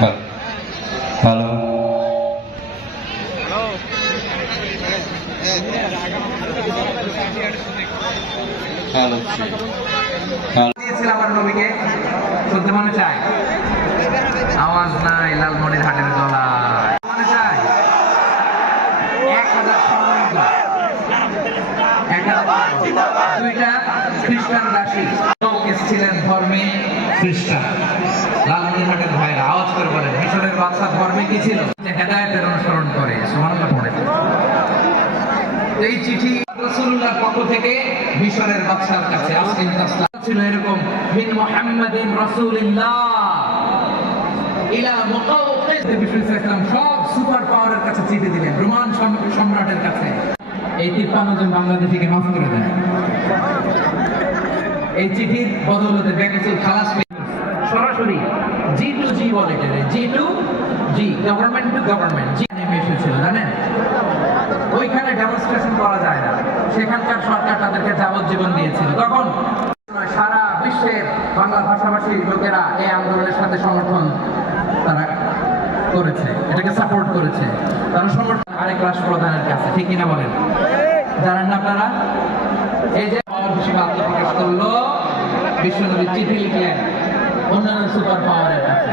Hello hello hello দিয়েছিল আমার নবীকে। শুনতে মনে চায়? আওয়াজ নাই লালমনির হাটের মনে চায়? এক হাজার দুইটা খ্রিস্টান এসেছিলেন ধর্মে খ্রিস্টান আওয়াজ করে বলেন মিশরের বাদশা ধর্মে কি ছিল? যে হেদায়তের অনুসরণ করে সুমানটা পড়ে। এই চিঠি রাসূলুল্লাহর পক্ষ থেকে মিশরের বাদশার কাছে আসলিম। তাসলা ছিল এরকম, মিন মুহাম্মাদিন রাসূলিল্লাহ ইলা মুকাওকিস বিষ্ণু ইসলাম, সব সুপার পাওয়ারের কাছে চিঠি দিলেন, রোমান সম্রাটের কাছে। এই তিপ্পান্ন জন বাংলাদেশিকে মাফ করে দেন। এই চিঠির বদৌলতে ব্যাংকুল খালাস পেয়ে সরাসরি জি টু জি বলে G to G government to government G নেমে এসেছিল জানেন ওইখানে ডেমনস্ট্রেশন করা যায় না সেখানকার সরকার তাদেরকে যাবজ্জীবন দিয়েছিল তখন সারা বিশ্বের বাংলা ভাষাভাষী লোকেরা এই আন্দোলনের সাথে সমর্থন তারা করেছে এটাকে সাপোর্ট করেছে তারা সমর্থন আরেক রাষ্ট্রপ্রধানের কাছে ঠিক কিনা বলেন জানেন না আপনারা এই যে আত্মপ্রকাশ করল বিশ্বনবী চিঠি লিখলেন অন্যান্য সুপার পাওয়ারের কাছে।